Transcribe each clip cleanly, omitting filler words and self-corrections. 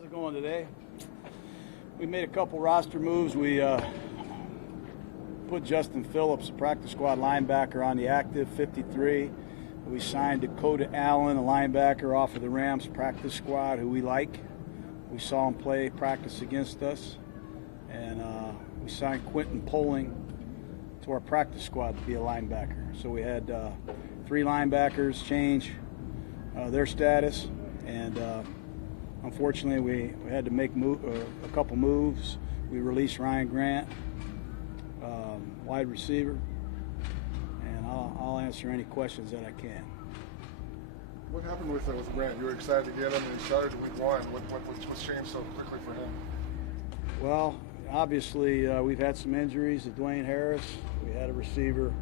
How's it going today? We made a couple roster moves. We put Justin Phillips, a practice squad linebacker, on the active 53. We signed Dakota Allen, a linebacker off of the Rams practice squad, who we like. We saw him play practice against us. And we signed Quentin Poling to our practice squad to be a linebacker. So we had 3 linebackers change their status, and unfortunately we had to make a couple moves. We released Ryan Grant, wide receiver, and I'll answer any questions that I can. What happened with Grant? You were excited to get him, and he started week 1. What's changed so quickly for him? Well, obviously we've had some injuries to Dwayne Harris. We had a receiver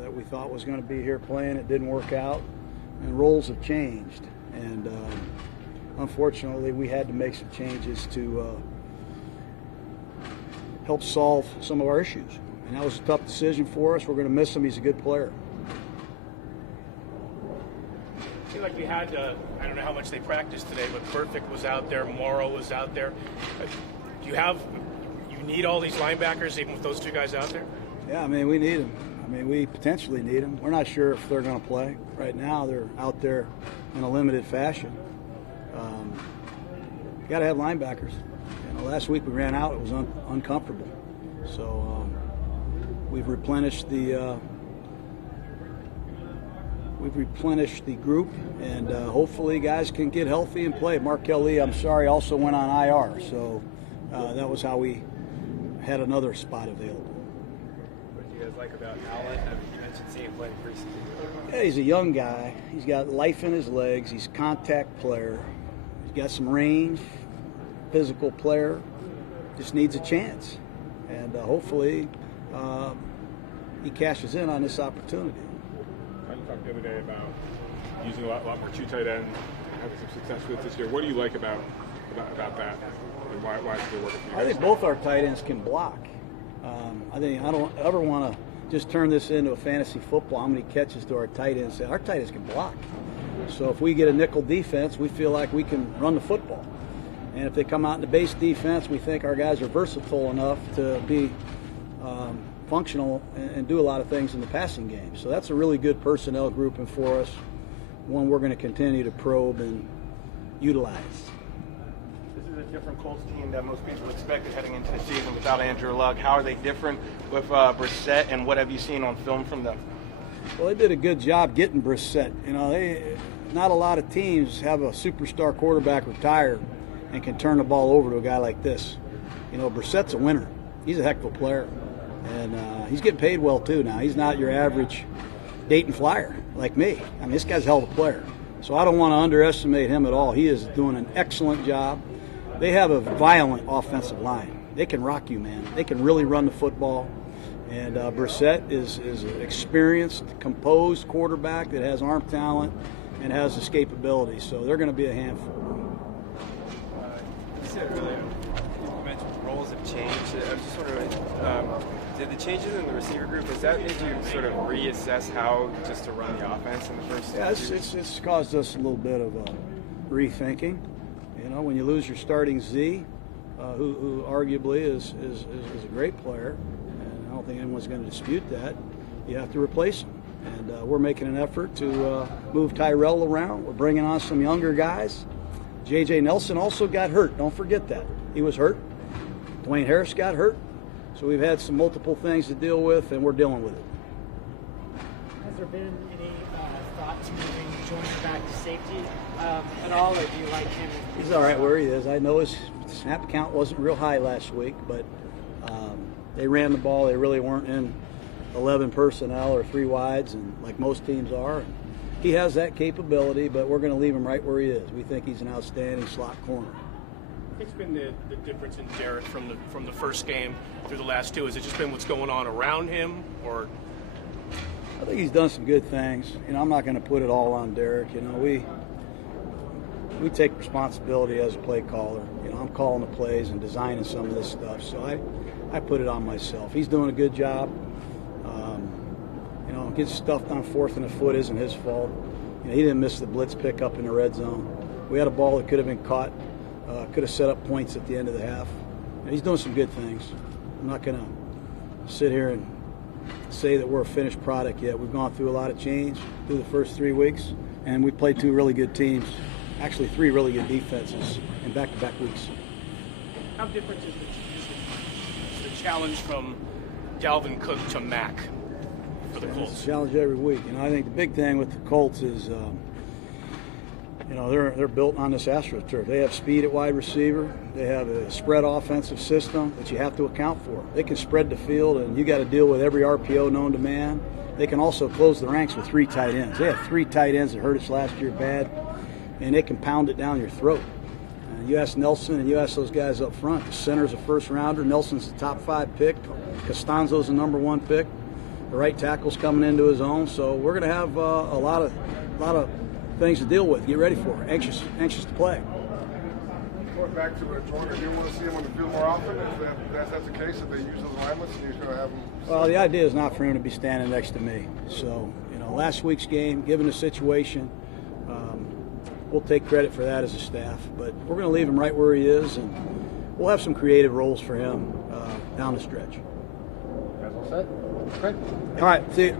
that we thought was going to be here playing. It didn't work out, and roles have changed. And unfortunately, we had to make some changes to help solve some of our issues. And that was a tough decision for us. We're going to miss him. He's a good player. It seemed like we had, I don't know how much they practiced today, but Perfect was out there, Morrow was out there. Do you need all these linebackers, even with those 2 guys out there? Yeah, I mean, we need them. I mean, we potentially need them. We're not sure if they're going to play. Right now, they're out there in a limited fashion. You got to have linebackers. You know, last week we ran out. It was uncomfortable. So we've replenished the group, and hopefully guys can get healthy and play. Markel Lee, I'm sorry, also went on IR. So that was how we had another spot available. What do you guys like about Allen? You mentioned seeing him play preseason. Yeah, he's a young guy. He's got life in his legs. He's a contact player. He's got some range, physical player. Just needs a chance. And hopefully he cashes in on this opportunity. I talked the other day about using a lot more 2 tight ends, having some success with this year. What do you like about that? And why is it working for you guys? I think both our tight ends can block. I don't ever want to just turn this into a fantasy football. How many catches do our tight ends? Our tight ends can block. So if we get a nickel defense, we feel like we can run the football. And if they come out in the base defense, we think our guys are versatile enough to be functional and do a lot of things in the passing game. So that's a really good personnel grouping for us, one we're going to continue to probe and utilize. This is a different Colts team that most people expected heading into the season without Andrew Luck. How are they different with Brissett, and what have you seen on film from them? Well, they did a good job getting Brissett. You know, not a lot of teams have a superstar quarterback retire and can turn the ball over to a guy like this. You know, Brissett's a winner. He's a heck of a player. And he's getting paid well, too, now. He's not your average Dayton Flyer like me. I mean, this guy's a hell of a player. So I don't want to underestimate him at all. He is doing an excellent job. They have a violent offensive line. They can rock you, man. They can really run the football. And Brissett is an experienced, composed quarterback that has arm talent and has escapability. So they're going to be a handful. You said earlier, you mentioned roles have changed. I was just wondering, did the changes in the receiver group, has that made you sort of reassess how just to run the offense in the first Yeah, it's caused us a little bit of rethinking. You know, when you lose your starting Z, who arguably is a great player, and I don't think anyone's going to dispute that, you have to replace him. And we're making an effort to move Tyrell around. We're bringing on some younger guys. J.J. Nelson also got hurt. Don't forget that. He was hurt. Dwayne Harris got hurt. So we've had some multiple things to deal with, and we're dealing with it. Has there been any thought to moving Joyner back to safety at all, or do you like him? He's all right where he is. I know his snap count wasn't real high last week, but they ran the ball. They really weren't in 11 personnel or 3 wides, and like most teams are. He has that capability, but we're going to leave him right where he is. We think he's an outstanding slot corner. What's been the difference in Derek from the first game through the last 2? Has it just been what's going on around him, or? I think he's done some good things. You know, I'm not going to put it all on Derek. You know, we take responsibility as a play caller. You know, I'm calling the plays and designing some of this stuff, so I put it on myself. He's doing a good job. You know, getting stuffed on 4th and a foot isn't his fault. You know, he didn't miss the blitz pickup in the red zone. We had a ball that could have been caught Could have set up points at the end of the half. And he's doing some good things. I'm not going to sit here and say that we're a finished product yet. We've gone through a lot of change through the first 3 weeks, and we played 2 really good teams, actually 3 really good defenses in back-to-back weeks. How different is the challenge from Dalvin Cook to Mack for the Colts? It's a challenge every week. I think the big thing with the Colts is, they're built on this AstroTurf. They have speed at wide receiver. They have a spread offensive system that you have to account for. They can spread the field, and you got to deal with every RPO known to man. They can also close the ranks with 3 tight ends. They have 3 tight ends that hurt us last year bad, and they can pound it down your throat. You ask Nelson and you ask those guys up front. The center's a first-rounder. Nelson's the top 5 pick. Costanzo's the number 1 pick. The right tackle's coming into his own. So we're going to have a lot of things to deal with. Get ready for it. Anxious to play. Going back to Jordan, do you want to see him on the field more often? If that's the case, if they use those alignments, and you're going to have him. Well, the idea is not for him to be standing next to me. So, last week's game, given the situation, we'll take credit for that as a staff. But we're going to leave him right where he is, and we'll have some creative roles for him down the stretch. That's all set? Great. All right, see you.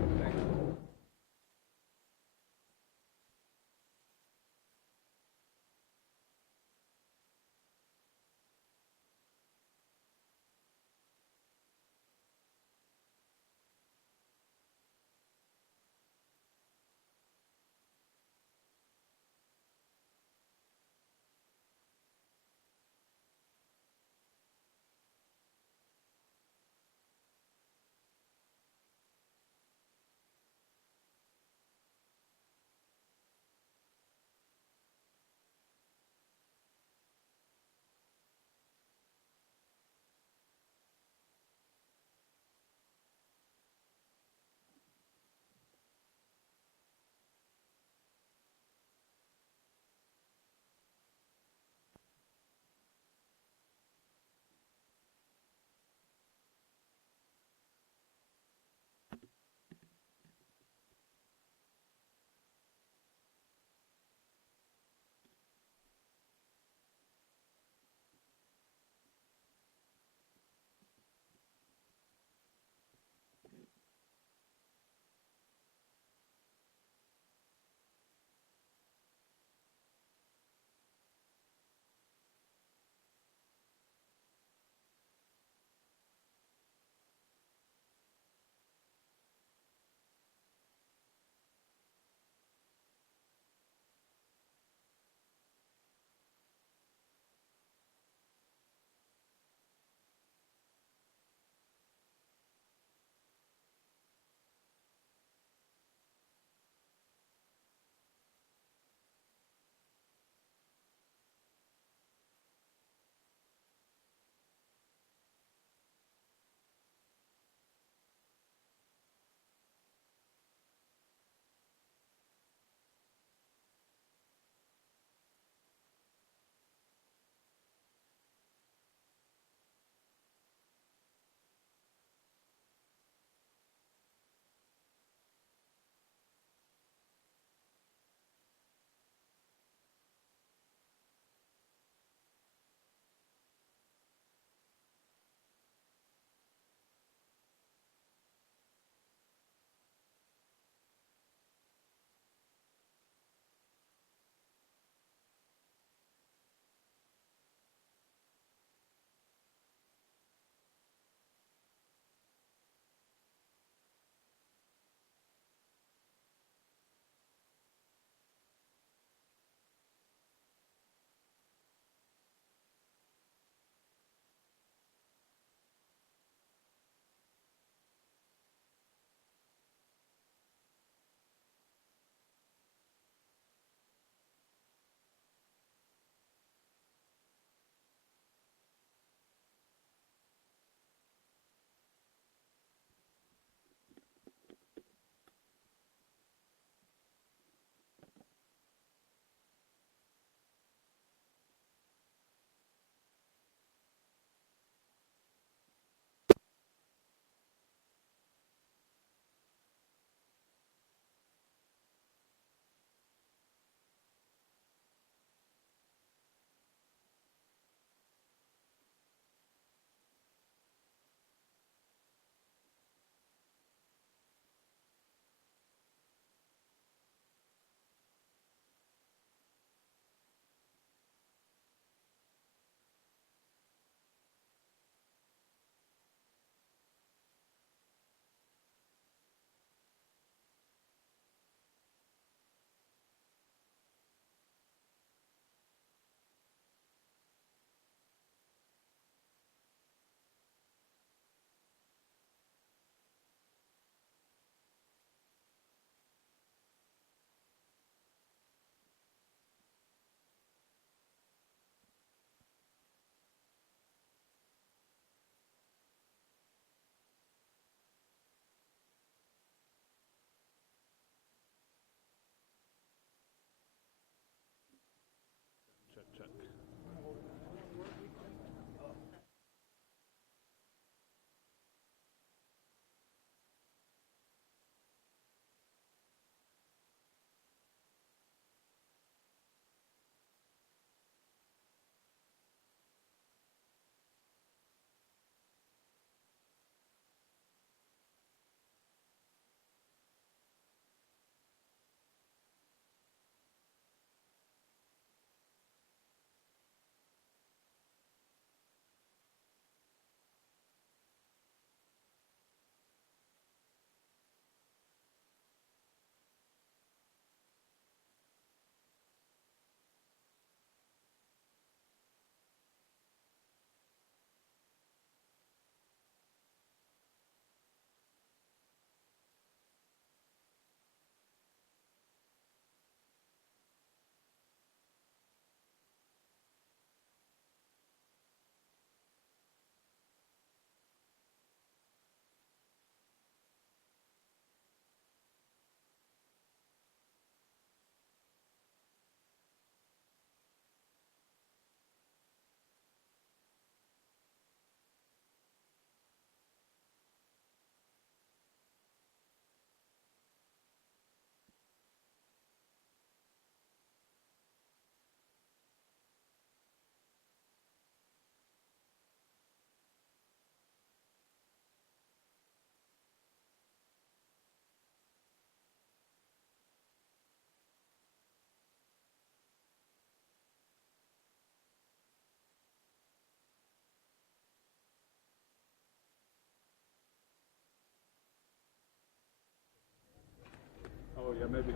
Oh yeah, maybe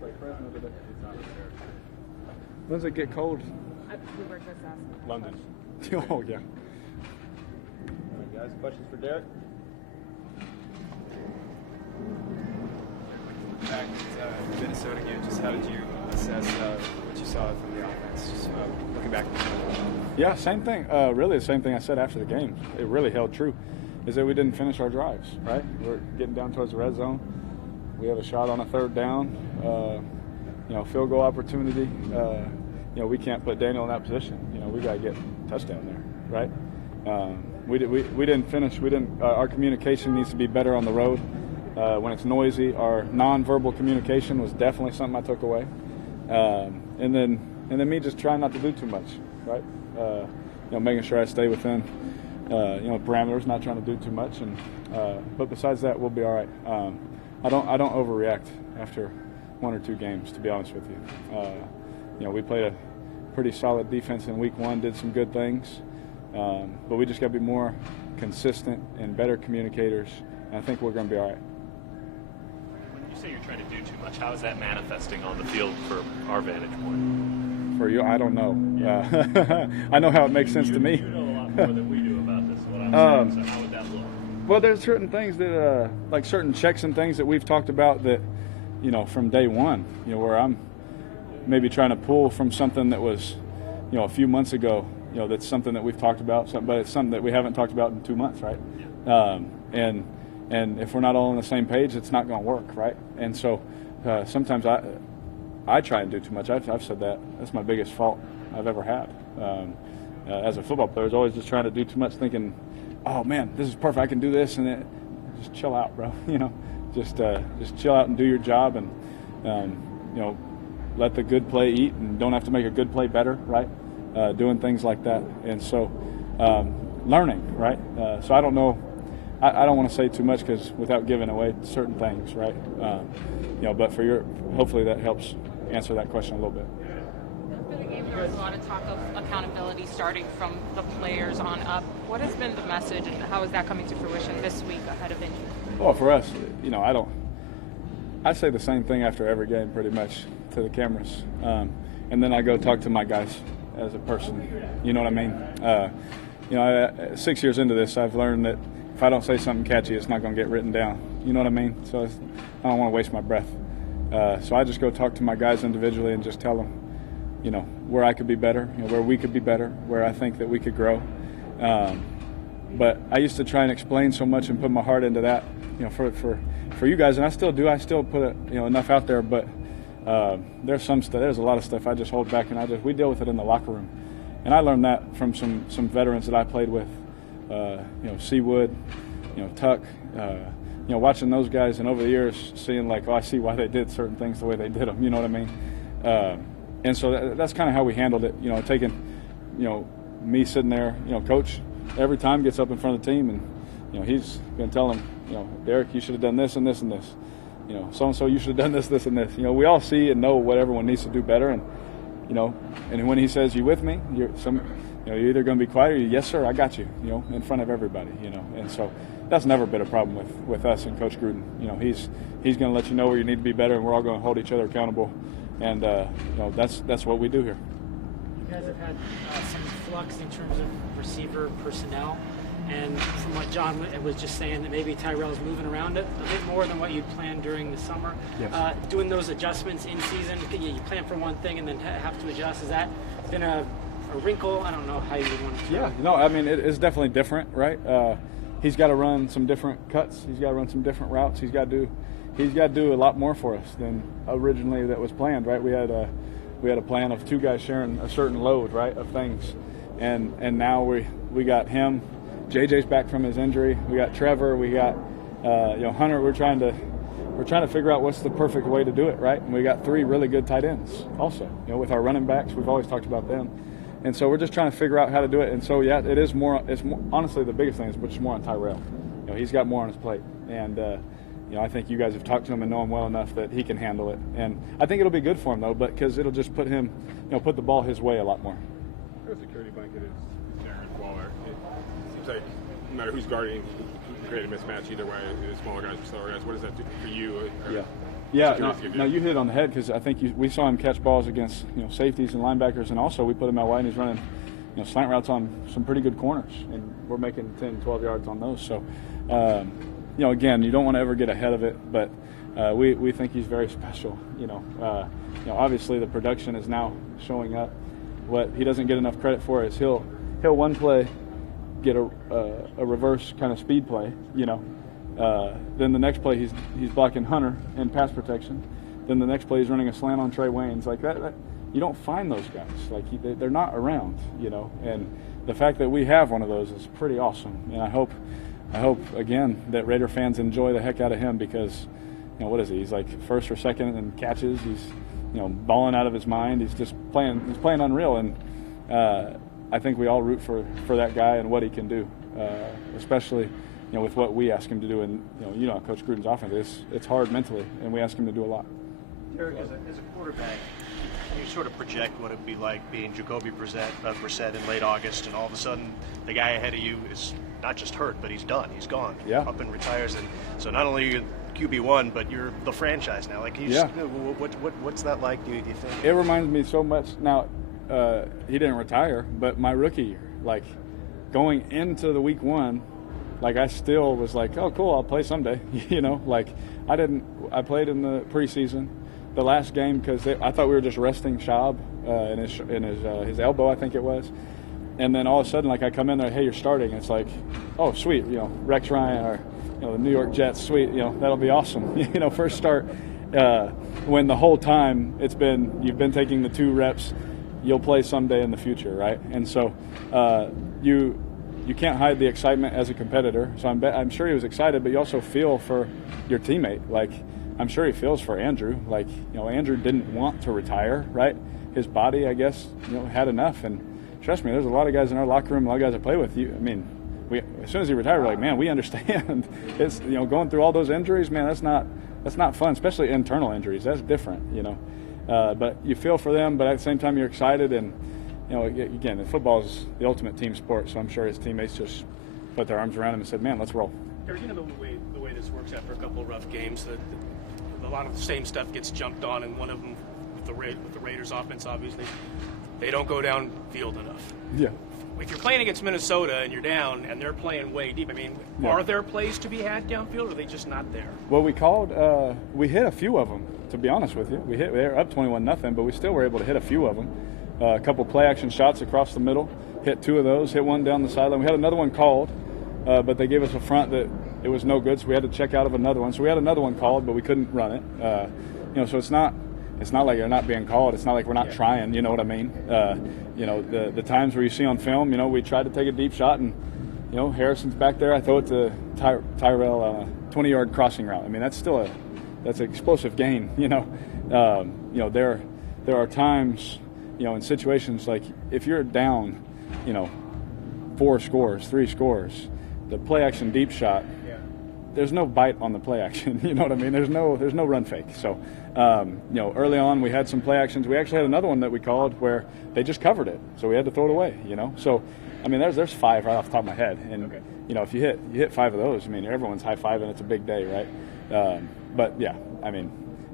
like Fresno today. It's not there. When does it get cold? We were just asking. London. Oh yeah. All right, guys, questions for Derek? Back at the Minnesota game, just how did you assess what you saw from the offense? Just looking back. Yeah, same thing. Really, the same thing I said after the game. It really held true. Is that we didn't finish our drives. Right? We're getting down towards the red zone. We have a shot on a third down. Field goal opportunity. We can't put Daniel in that position. We got to get a touchdown there. Right? We didn't finish. Our communication needs to be better on the road. When it's noisy, our nonverbal communication was definitely something I took away. And then me just trying not to do too much, right? Making sure I stay within, parameters, not trying to do too much. But besides that, we'll be all right. I don't overreact after one or two games, to be honest with you. We played a pretty solid defense in week one, did some good things, but we just got to be more consistent and better communicators. And I think we're going to be all right. When you say you're trying to do too much, how is that manifesting on the field for our vantage point? For you, I don't know. I know how it makes sense to me. You know a lot more than we do about this, what I'm saying, so how would that look? Well, there's certain things that, like certain checks and things that we've talked about that, from day one, where I'm maybe trying to pull from something that was, a few months ago, that's something that we've talked about, but it's something that we haven't talked about in 2 months, right? Yeah. And if we're not all on the same page, it's not going to work, right? And so sometimes I try and do too much. I've said that. That's my biggest fault I've ever had. As a football player, I was always just trying to do too much, thinking, oh man, this is perfect. I can do this, and then just chill out, bro. Just chill out and do your job, and let the good play eat, and don't have to make a good play better, right? Doing things like that, and so learning, right? So I don't know. I don't want to say too much because without giving away certain things, right? But hopefully that helps answer that question a little bit. For the game, there was a lot of talk of accountability starting from the players on up. What has been the message, and how is that coming to fruition this week ahead of injury? Well, for us, I say the same thing after every game pretty much to the cameras. And then I go talk to my guys as a person. You know what I mean? 6 years into this, I've learned that if I don't say something catchy, it's not going to get written down. You know what I mean? So I don't want to waste my breath. So I just go talk to my guys individually and just tell them, where I could be better, where we could be better, where I think that we could grow. But I used to try and explain so much and put my heart into that, for you guys, and I still do. I still put enough out there, but there's a lot of stuff I just hold back, and we deal with it in the locker room. And I learned that from some veterans that I played with, Seawood, Tuck, watching those guys, and over the years seeing I see why they did certain things the way they did them. You know what I mean? And so that's kind of how we handled it. Taking, me sitting there, Coach every time gets up in front of the team, and he's going to tell them, Derek, you should have done this and this and this. So and so, you should have done this, this, and this. We all see and know what everyone needs to do better, and and when he says, "You with me?" You're either going to be quiet or yes, sir, I got you. In front of everybody. And so that's never been a problem with us and Coach Gruden. He's going to let you know where you need to be better, and we're all going to hold each other accountable. And that's what we do here. You guys have had some flux in terms of receiver personnel, and from what John was just saying, that maybe Tyrell's moving around it a bit more than what you planned during the summer. Yes. Doing those adjustments in season, you plan for one thing and then have to adjust. Has that been a wrinkle? I don't know how you would want to. Yeah, no, I mean it's definitely different, right? He's got to run some different cuts. He's got to run some different routes. He's got to do a lot more for us than originally that was planned, right? We had a plan of two guys sharing a certain load, right, of things, and now we got him. JJ's back from his injury. We got Trevor. We got Hunter. We're trying to figure out what's the perfect way to do it, right? And we got three really good tight ends also. With our running backs, we've always talked about them, and so we're just trying to figure out how to do it. And so it's more honestly the biggest thing is just more on Tyrell. He's got more on his plate, and I think you guys have talked to him and know him well enough that he can handle it. And I think it'll be good for him though, because it'll just put him, put the ball his way a lot more. Our security blanket is Darren Waller. It seems like no matter who's guarding create a mismatch either way, smaller guys or slower guys. What does that do for you? Yeah, no, you hit it on the head because I think we saw him catch balls against safeties and linebackers, and also we put him out wide and he's running slant routes on some pretty good corners, and we're making 10, 12 yards on those. So, again, you don't want to ever get ahead of it, but we think he's very special. Obviously the production is now showing up. What he doesn't get enough credit for is he'll one play get a reverse kind of speed play, then the next play he's blocking Hunter in pass protection. Then the next play he's running a slant on Trey Waynes. Like that you don't find those guys. Like they're not around, And the fact that we have one of those is pretty awesome. And I hope again that Raider fans enjoy the heck out of him because, what is he? He's like first or second in catches. He's balling out of his mind. He's just playing. He's playing unreal, and I think we all root for that guy and what he can do, especially with what we ask him to do. And Coach Gruden's offense, it's hard mentally, and we ask him to do a lot. Derek, as a quarterback, you sort of project what it would be like being Jacoby Brissett in late August, and all of a sudden the guy ahead of you is not just hurt, but he's done. He's gone. Yeah. Up and retires, and so not only are you QB1, but you're the franchise now. Like, what's that like? Do you think? It reminds me so much. Now, he didn't retire, but my rookie year, like going into the week one, like I still was like, oh, cool, I'll play someday. Like I played in the preseason, the last game because I thought we were just resting Schaub in his elbow, I think it was. And then all of a sudden, like I come in there, hey, you're starting. It's like, oh, sweet, Rex Ryan or the New York Jets, sweet, that'll be awesome. First start when the whole time you've been taking the 2 reps, you'll play someday in the future, right? And so you can't hide the excitement as a competitor. So I'm sure he was excited, but you also feel for your teammate. Like I'm sure he feels for Andrew. Like Andrew didn't want to retire, right? His body, I guess, had enough. And trust me, there's a lot of guys in our locker room, a lot of guys that play with you. I mean, as soon as he retired, we're like, man, we understand. It's going through all those injuries, man. That's not fun, especially internal injuries. That's different, But you feel for them, but at the same time, you're excited. And again, football is the ultimate team sport. So I'm sure his teammates just put their arms around him and said, man, let's roll. Eric, the way this works after a couple of rough games, a lot of the same stuff gets jumped on, and one of them with the Raiders offense, obviously, they don't go downfield enough. Yeah. If you're playing against Minnesota and you're down and they're playing way deep, are there plays to be had downfield, or are they just not there? Well, we hit a few of them, to be honest with you. They were up 21-0, but we still were able to hit a few of them. A couple play action shots across the middle, hit 2 of those, hit one down the sideline. We had another one called, but they gave us a front that it was no good, so we had to check out of another one. So we had another one called, but we couldn't run it. So it's not like they're not being called. It's not like we're not trying. You know what I mean? The times where you see on film, we tried to take a deep shot, and Harrison's back there. I throw it to Tyrell, 20-yard crossing route. That's still that's an explosive gain. There are times, in situations like if you're down, 4 scores, 3 scores, the play action deep shot. There's no bite on the play action. You know what I mean? There's no run fake. So, early on we had some play actions. We actually had another one that we called where they just covered it, so we had to throw it away. So, there's 5 right off the top of my head, and if you hit 5 of those, everyone's high fiving. It's a big day, right? But yeah,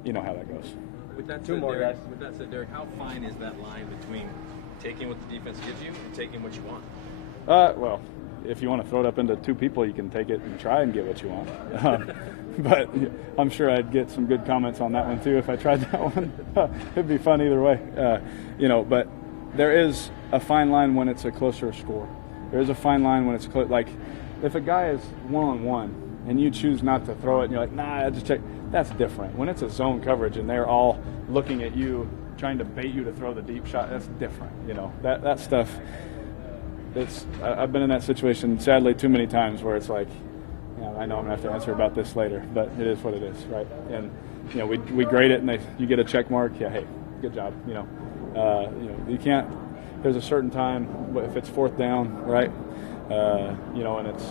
you know how that goes. With that said, Derek, how fine is that line between taking what the defense gives you and taking what you want? Well, if you want to throw it up into 2 people, you can take it and try and get what you want. But I'm sure I'd get some good comments on that one too if I tried that one. It'd be fun either way. But there is a fine line when it's a closer score. There is a fine line when it's like if a guy is 1-on-1 and you choose not to throw it and you're like, nah, I just check. That's different. When it's a zone coverage and they're all looking at you, trying to bait you to throw the deep shot, that's different. That stuff. I've been in that situation, sadly, too many times where it's like, I know I'm going to have to answer about this later, but it is what it is, right? And, we grade it and you get a check mark. Yeah, hey, good job. You can't, there's a certain time, if it's 4th down, right? And it's,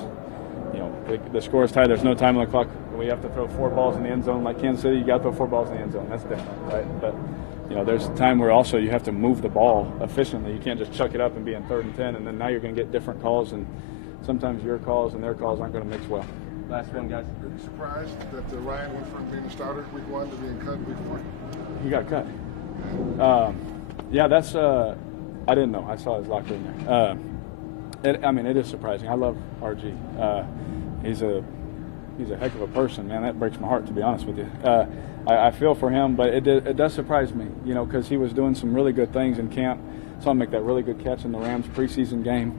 the score is tied. There's no time on the clock. We have to throw 4 balls in the end zone. Like Kansas City, you got to throw 4 balls in the end zone. That's different, right? But, there's a time where also you have to move the ball efficiently. You can't just chuck it up and be in 3rd and 10, and then now you're going to get different calls, and sometimes your calls and their calls aren't going to mix well. Last one, guys. Are you surprised that Ryan went from being a starter week 1 to being cut week 4? He got cut. Yeah, that's. I didn't know. I saw his locker in there. It is surprising. I love RG. He's a heck of a person, man. That breaks my heart, to be honest with you. I feel for him, but it does surprise me, because he was doing some really good things in camp. Saw him make that really good catch in the Rams preseason game.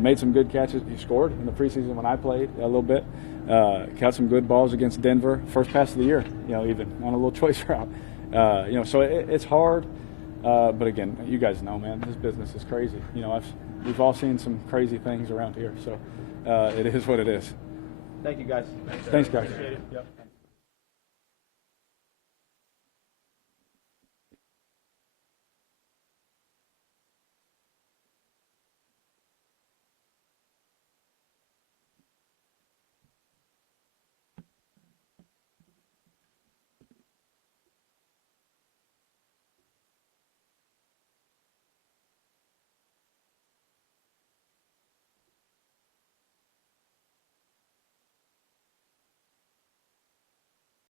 Made some good catches. He scored in the preseason when I played a little bit. Caught some good balls against Denver. First pass of the year, even on a little choice route. So it's hard. But again, you guys know, man, this business is crazy. We've all seen some crazy things around here. So it is what it is. Thank you, guys. Thanks guys. Yep.